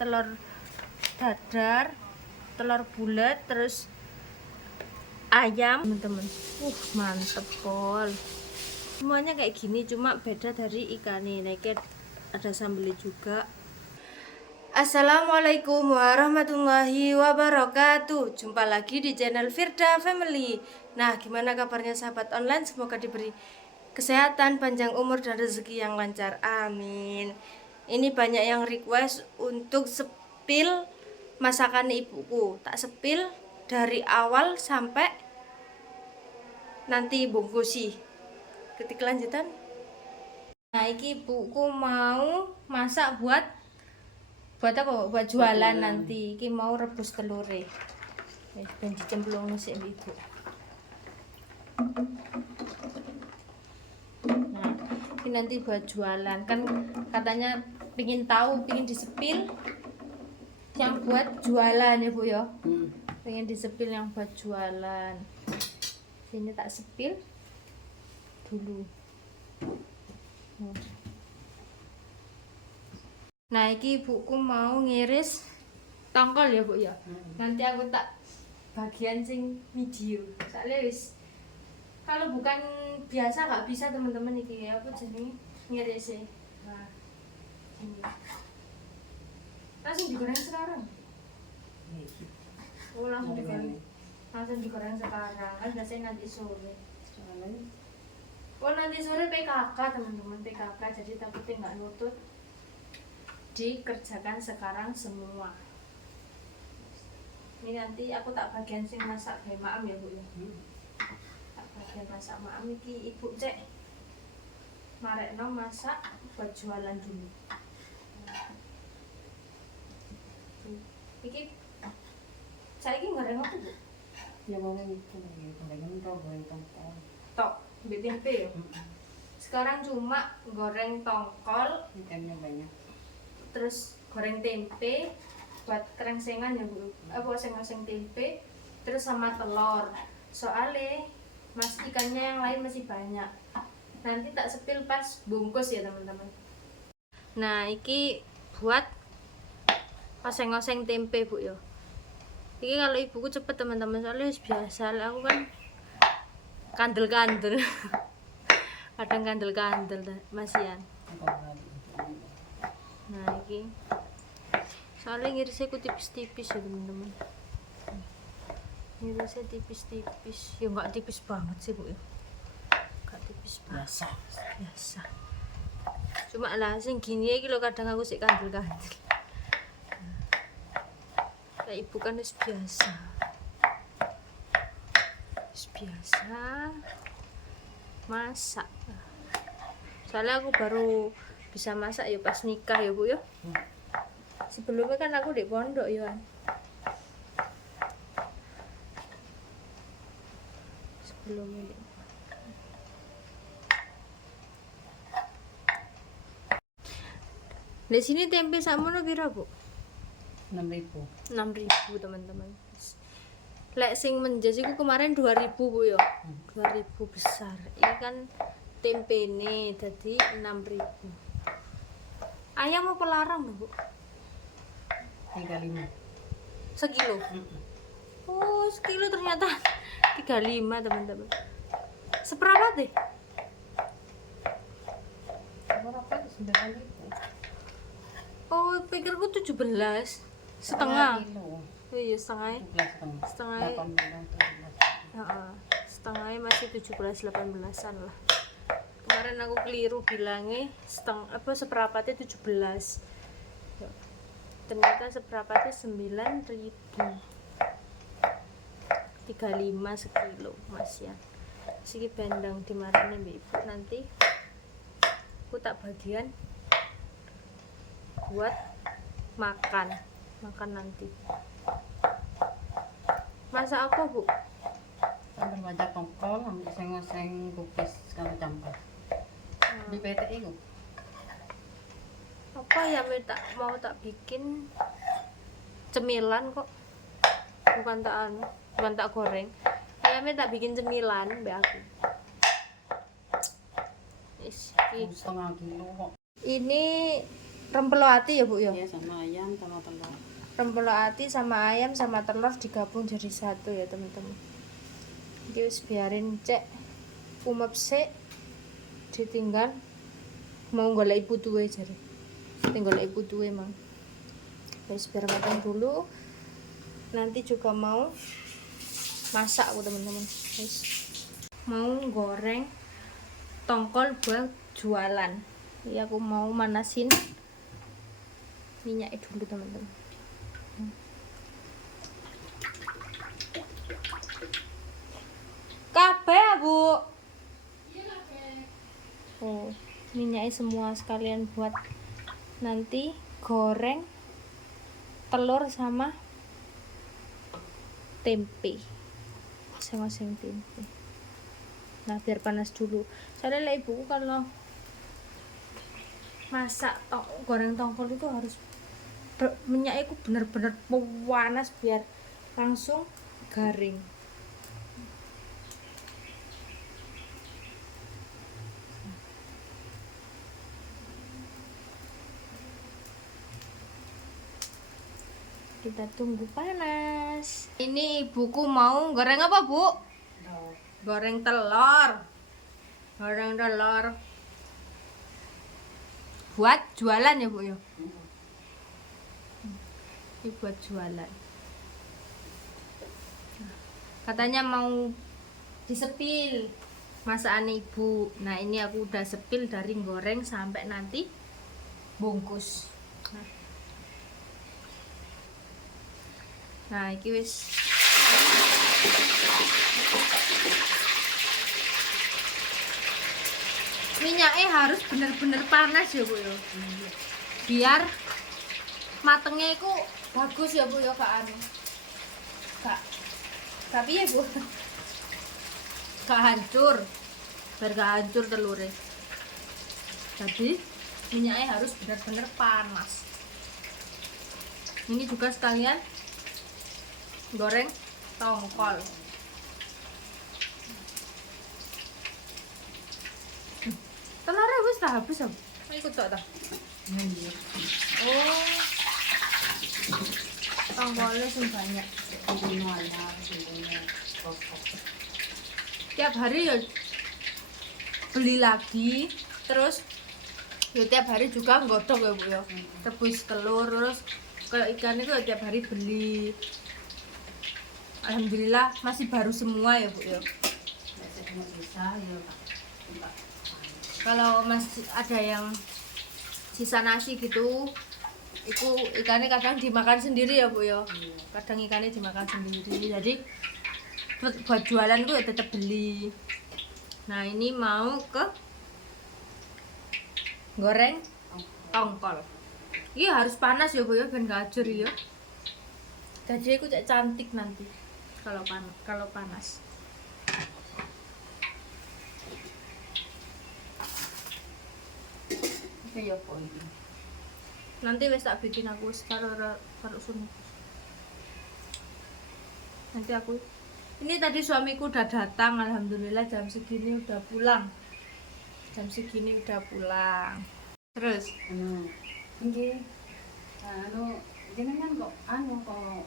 telur dadar, telur bulat, terus ayam, teman-teman. Mantep pol. Semuanya kayak gini, cuma beda dari ikan nih. Nah, ada sambelnya juga. Assalamualaikum warahmatullahi wabarakatuh. Jumpa lagi di channel Firda Family. Nah, gimana kabarnya sahabat online? Semoga diberi kesehatan, panjang umur, dan rezeki yang lancar. Amin. Ini banyak yang request untuk sepil masakan ibuku. Tak sepil dari awal sampai nanti bungkusi. Ketik lanjutan. Nah, ini ibuku mau masak buat apa? Buat jualan nanti. Iki mau rebus telure. Dan dicemplung sik ibu. Nah, ini nanti buat jualan. Kan katanya pingin tahu, pingin disepil yang buat jualan ya Bu ya. Pengen disepil yang buat jualan. Sini tak sepil dulu. Nah, ini ibuku mau ngiris tongkol ya Bu ya. Nanti aku tak bagian sing video. Soalnya wis kalau bukan biasa nggak bisa teman-teman iki ya apa jenenge ngiris. Nah, ini. Langsung digoreng sekarang. Oh, langsung digoreng sekarang. Kan biasanya nanti sore. Oh, nanti sore PKK teman-teman, PKK, jadi takutnya nggak nutut. Dikerjakan sekarang semua. Ini nanti aku tak bagian sing masak kayak maam ya Bu ya. Tak bagian masak maam iki ibu cek marekno masak buat jualan dulu. Iki saiki goreng apa Bu? Ya goreng tongkol. Tok, mbek tempe ya. Sekarang cuma goreng tongkol, Ikannya banyak. terus goreng tempe buat krengsengan ya Bu. Apa oseng-oseng tempe, terus sama telur. Soalnya mas ikannya yang lain masih banyak. Nanti tak sepil pas bungkus ya teman-teman. Nah, iki buat oseng-oseng tempe Bu ya. Iki kalau ibuku cepet teman-teman, soalnya biasa aku kan kandel-kandel. Kadang kandel-kandel masian. Nah, iki soalnya ngirisnya ku tipis-tipis ya teman-teman. Ngirisnya tipis-tipis, ya nggak tipis banget sih Bu ya, nggak tipis banget, biasa. Cuma lah sing gini iki lho kadang aku sih kandel-kandel. Kayak ibu kan wis biasa. Masak. Soalnya aku baru bisa masak ya pas nikah ya Bu ya. Sebelumnya kan aku di pondok ya. Sebelumnya. Di sini tempe sakmono pira Bu? 6.000. 6.000 teman-teman. Lek sing menjes iku kemarin 2.000 Bu ya. 2.000 besar. Ini kan tempe nih jadi 6.000. Ayam apa larang Bu? 35. Sekilo. Oh, sekilo ternyata 35 teman-teman. Seberapa deh? Berapa itu 9.000? Oh, pikirku 17 setengah. Kilo. Oh iya, setengah. 17,5. Setengah. 18. Setengahnya masih 17-18an lah. Kemarin aku keliru bilangnya seperapatnya 17. Ternyata seperapatnya 9.000. 35 sekilo Mas ya. Siki bendang dimarani mbak ibu, nanti aku tak bagian buat makan nanti. Masak apa Bu? Sambil masak tongkol, ambil oseng-oseng kubis kalau campur. Di PT itu. Apa ya mau tak bikin cemilan kok, bukan tak goreng ya, tak bikin cemilan mbak aku. Setengah kilo kok. Ini Rempelo ati ya Bu ya. Ya sama ayam sama telur. Rempelo ati sama ayam sama telur digabung jadi satu ya teman-teman. Iki wis biarin cek umep sik ditinggal mau golek ibu tuwe jare. Tinggal golek ibu tuwe mang. Wis biar matang dulu. Nanti juga mau masak aku teman-teman. Wis mau goreng tongkol buat jualan. Ya aku mau manasin minyaknya dulu teman-teman. Kabeh Bu. Oh, minyaknya semua sekalian buat nanti goreng telur sama tempe. Masing-masing tempe. Nah, biar panas dulu. Soalnya lah ibuku kalau masak goreng tongkol itu harus minyaknya itu bener-bener panas biar langsung garing. Kita tunggu panas. Ini ibuku mau goreng apa Bu? Goreng telur. Goreng telur buat jualan ya Bu ya. Ini buat jualan. Katanya mau disepil masakan ibu. Nah ini aku udah sepil dari goreng sampai nanti bungkus. Nah iki wis minyaknya harus bener-bener panas ya Bu ya. Biar matengnya itu bagus ya Bu ya, Kak anu. Tapi ya Bu. Gak hancur. Biar gak hancur telurnya. Jadi minyaknya harus bener-bener panas. Ini juga sekalian goreng tongkol. Telurnya wis tak habis ya. Ikut tok ta. Oh. Tongkolnya sing banyak. Tiap hari ya beli lagi, terus ya tiap hari juga nggodok ya Bu ya. Rebus telur terus kayak ikan itu ya tiap hari beli. Alhamdulillah masih baru semua ya Bu ya. Kalau masih ada yang sisa nasi gitu, itu ikannya kadang dimakan sendiri ya Bu ya. Kadang ikannya dimakan sendiri. Jadi buat jualan tuh ya tetap beli. Nah ini mau ke goreng tongkol. Ini harus panas ya Bu ya, biar nggak hancur ya. Jadi aku cantik nanti kalau panas. Iya kok ini. Nanti wes tak bikin aku taruh sini. Nanti aku ini tadi suamiku udah datang, alhamdulillah jam segini udah pulang. Terus Nggih. Jenengan kok kok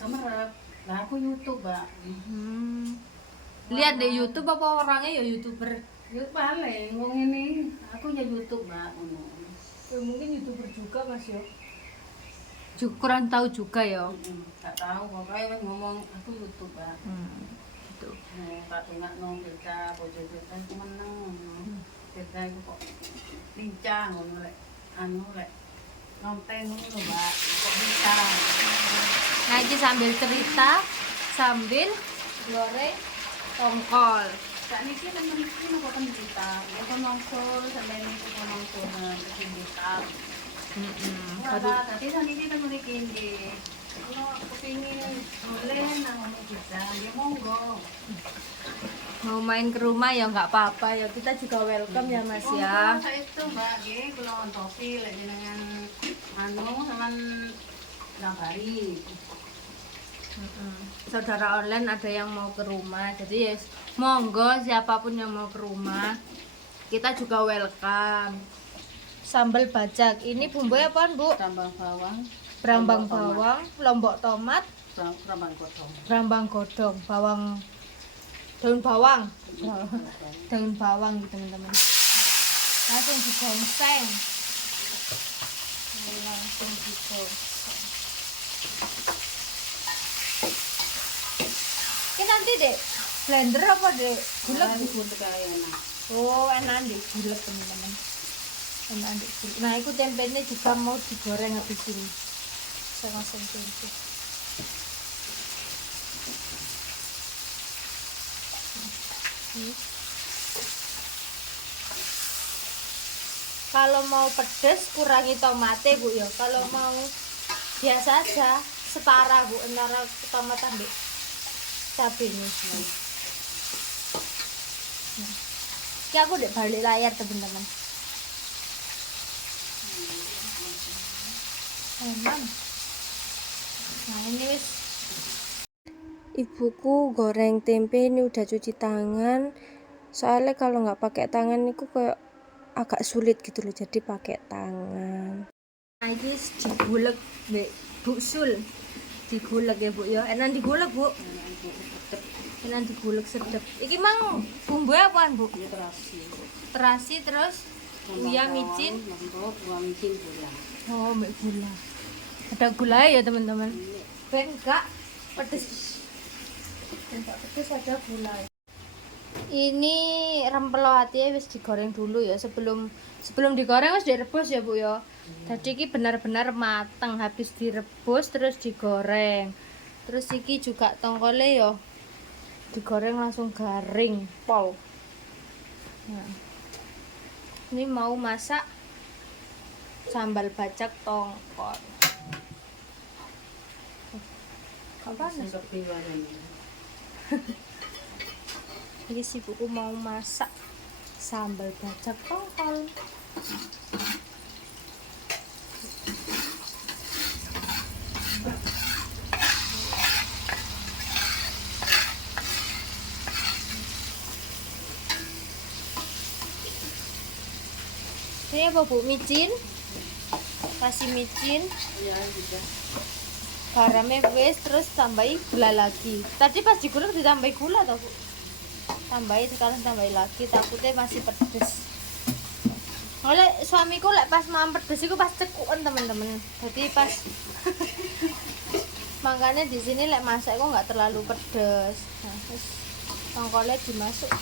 semerep. Lah aku YouTube, Mbak. lihat deh YouTube apa orangnya ya YouTuber. Ya paling wong ini aku ya YouTube, Mbak, ngono. Ya, mungkin YouTuber juga Mas ya. Kurang tahu juga ya. Gak tahu pokoknya wis ngomong aku YouTube, Mbak. Gitu. Tak tengokno berita bojo-bojo meneng. Berita iku kok lincah ngono lek lek nonton ngono, Mbak. Kok bisa. Nah, ini sambil cerita, sambil goreng tongkol. Sak niki temen iki nopo penderita. Ya kon nongsul sampe niku kon nongsul penderita. Baru Tapi saniki temen iki nggih. Kalau kepingin boleh nang ngono bisa, ya monggo. mau main ke rumah ya nggak apa-apa ya, kita juga welcome ya Mas ya. Saya itu Mbak, nggih kula ontopi lek jenengan sampean ngabari. Saudara online ada yang mau ke rumah, jadi ya monggo siapapun yang mau ke rumah, kita juga welcome. sambal bacak. Ini bumbunya apaan, Bu? Tambah bawang, Brambang lombok tomat, bawang, lombok tomat, brambang godong. brambang godong, bawang, daun bawang. Daun bawang gitu, teman-teman. Langsung digongseng. Langsung digongseng. Ini nanti deh blender apa deh? Gulek. Gulek kayak enak. Oh, enak deh gulek, teman-teman. Enak deh gulek. Nah, itu tempenya juga mau digoreng habis ini. Saya langsung tempe. Kalau mau pedes kurangi tomate, Bu ya. Kalau mau biasa aja setara, Bu, antara tomat ambek cabenya. Nah. Ini aku udah balik layar, teman-teman. Enak. Nah, ini wis ibuku goreng tempe ini udah cuci tangan. Soalnya kalau nggak pakai tangan itu kayak agak sulit gitu loh, jadi pakai tangan. Nah, ini digulek Bu Sul. Digulek ya, Bu ya. Enak digulek, Bu. Enak digulek sedep. Iki mang bumbunya apaan, Bu? Ini terasi. Terasi terus uya micin. Lombok, uya micin gula. Oh, mbak gula. Ada gula ya, teman-teman. Ben enggak pedes. Enggak pedes, ada gula. Ini rempelo hati wis digoreng dulu ya, sebelum digoreng wis direbus ya, Bu ya. Tadi iki benar-benar mateng, habis direbus terus digoreng. Terus iki juga tongkole ya digoreng langsung garing pol. Nah, ini mau masak sambal bacak tongkol. Kapan? Ini si buku mau masak sambal bacak tongkol. Ini apa, Bu? Micin? Kasih micin. Iya, juga. Garamnya wis, terus tambahin gula lagi. Tadi pas digulung ditambahin gula tau, Bu? Tambahin, sekarang tambahin lagi, takutnya masih pedes. Oleh suamiku lek pas mau pedes iku pas cekukan, teman-teman. Jadi pas makanya di sini lek masak kok nggak terlalu pedes. Nah, terus tongkolnya dimasuk.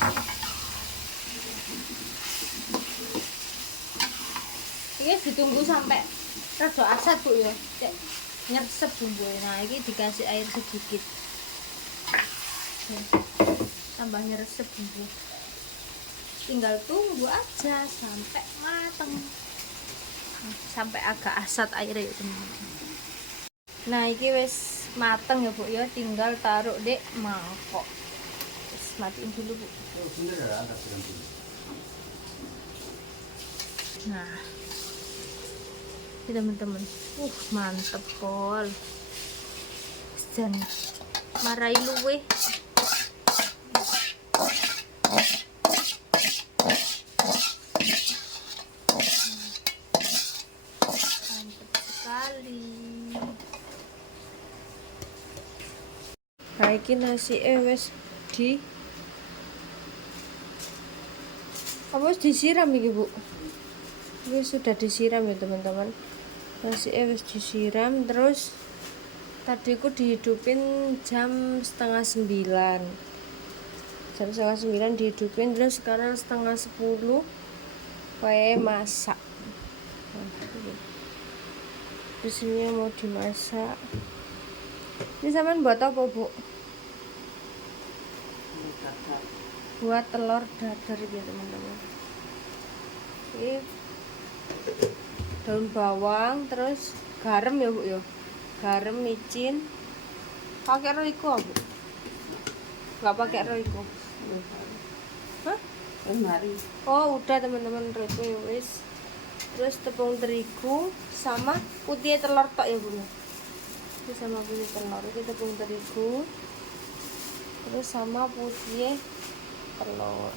Ini ditunggu sampai rada asat, Bu ya. Cek nyeresep bumbu. Nah, ini dikasih air sedikit. Tambah nyeresep bumbu. Tinggal tunggu aja sampai mateng. Sampai agak asat airnya, teman-teman. Nah, ini wis mateng ya, Bu ya. Tinggal taruh di mangkok. Terus matiin dulu, Bu. Nah, ini teman-teman, mantep pol. Dan marai luwe. Mantep sekali. Nah, ini nasi wis di apa wis disiram iki, Bu? Ini sudah disiram ya, teman-teman. Nasi wis disiram, terus tadi aku dihidupin jam 8:30. Jam 8:30 dihidupin, terus sekarang 9:30 kayak masak. Di sini mau dimasak. Ini sampean buat apa, Bu? Buat telur dadar ya, teman-teman. Ini daun bawang, terus garam ya, Bu ya. Garam, micin. Pakai roiko, Bu? Nggak pakai roiko. Hah? Mari. Oh, udah, teman-teman, roiko ya wis. Terus tepung terigu sama putih telur tok ya, Bu. Ini sama putih telur, ini tepung terigu. Terus sama putih telur.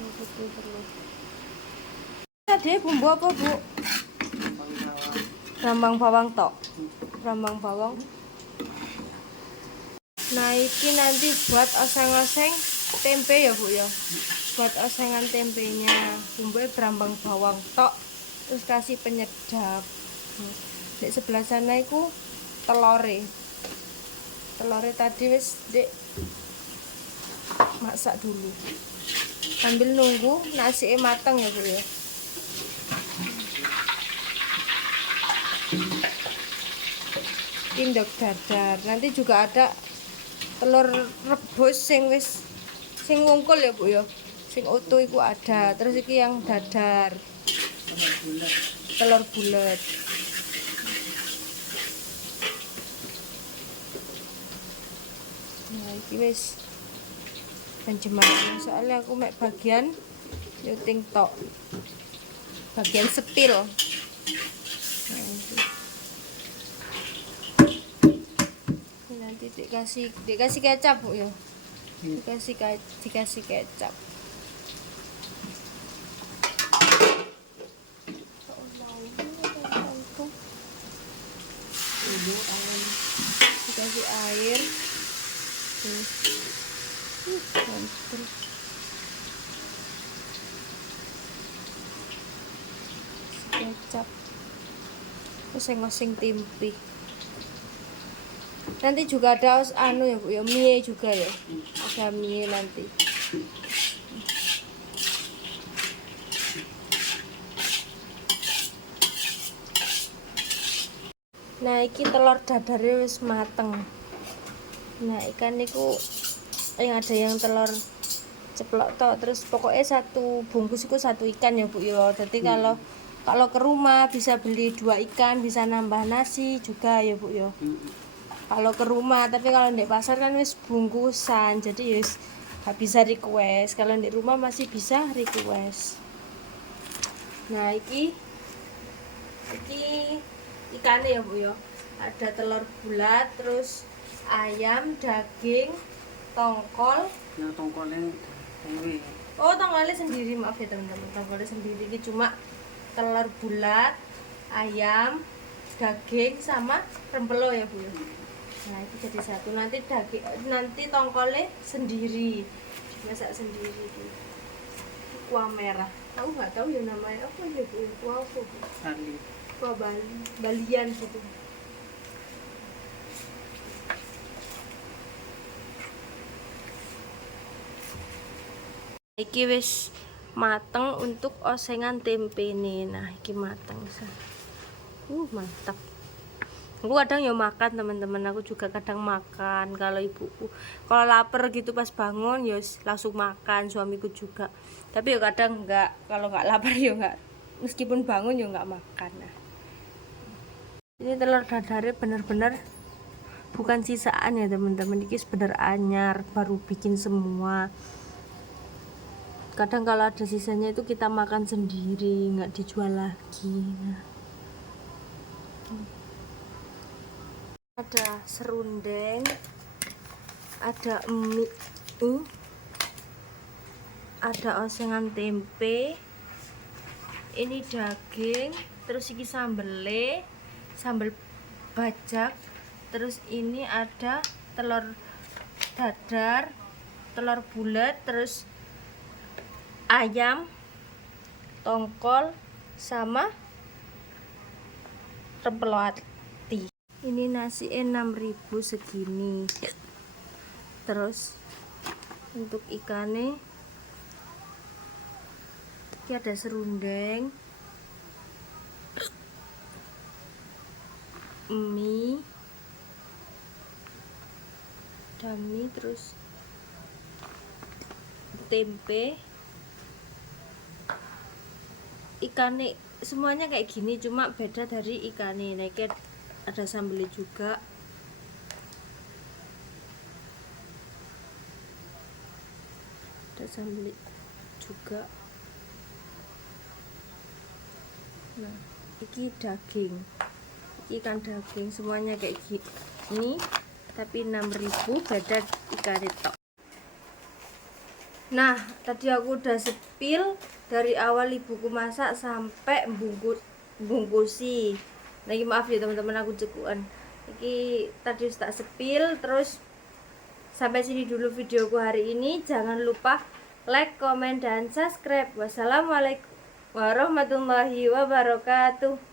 Putih telur. Tadi bumbu apa, Bu? Rambang bawang tok. Rambang bawang. Nah, ini nanti buat oseng-oseng tempe ya, Bu ya. Buat osengan tempenya, bumbunya berambang bawang tok, terus kasih penyedap. Di sebelah sana itu telore. Telore tadi wis Dek masak dulu. Sambil nunggu nasi matang ya, Bu ya. Indok dadar. Nanti juga ada telur rebus sing wis sing ngungkul ya, Bu ya. Sing utuh iku ada. Terus iki yang dadar. Telur bulat. Nah, iki wis panjemaran. Soalnya aku mek bagian nyuting tok. Bagian sepil. Nah, ini nanti dikasih kecap, Bu ya. Dikasih kecap. Dikasih air. Mantap. Kecap. Oseng-oseng tempe. Nanti juga ada anu ya, Bu ya, mie juga ya. Ada mie nanti. Nah, iki telur dadarnya wis mateng. Nah, ikan niku yang ada yang telur ceplok tok, terus pokoknya satu bungkus itu satu ikan ya, Bu ya. Jadi kalau ke rumah bisa beli 2 ikan, bisa nambah nasi juga ya, Bu ya. Kalau ke rumah, tapi kalau di pasar kan wis bungkusan, jadi wis gak bisa request. Kalau di rumah masih bisa request. Nah, iki ikannya ya, Bu ya. Ada telur bulat, terus ayam, daging, tongkol. Nah, tongkolnya dewe. Oh, tongkolnya sendiri, maaf ya teman-teman. Tongkolnya sendiri ini cuma telur bulat, ayam, daging sama rempelo ya, Bu ya. Nah, itu jadi satu. Nanti tongkolnya sendiri. Masak sendiri gitu. Kuah merah. Aku nggak tahu ya namanya apa ya, Bu. Kuah apa, Bu? Bali. Kuah Balian gitu. Iki wis mateng untuk osengan tempe ini. Nah, iki mateng. Mantap. Aku kadang ya makan, teman-teman. Aku juga kadang makan. Kalau ibuku kalau lapar gitu pas bangun ya langsung makan, suamiku juga. Tapi ya kadang enggak, kalau enggak lapar ya enggak. Meskipun bangun ya enggak makan. Nah, ini telur dadarnya bener-bener bukan sisaan ya, teman-teman. Ini bener anyar, baru bikin semua. Kadang kalau ada sisanya itu kita makan sendiri, nggak dijual lagi. Nah, ada serundeng, ada mie, ada osengan tempe, ini daging, terus ini sambal bajak, terus ini ada telur dadar, telur bulat, terus ayam, tongkol, sama rempelo ati. Ini nasi 6.000 segini. Terus untuk ikannya ini ada serundeng, mie, terus tempe. Ikannya semuanya kayak gini, cuma beda dari ikannya. Nah, ada sambelnya juga. Ada sambel juga. Nah, ini daging. Ini ikan daging, semuanya kayak gini, tapi 6.000, beda ikan itu. Nah, tadi aku udah sepil dari awal ibuku masak sampai bungkusi. Nah, ini maaf ya teman-teman, aku cekuan. Ini tadi tak sepil, terus sampai sini dulu videoku hari ini. Jangan lupa like, komen, dan subscribe. Wassalamualaikum warahmatullahi wabarakatuh.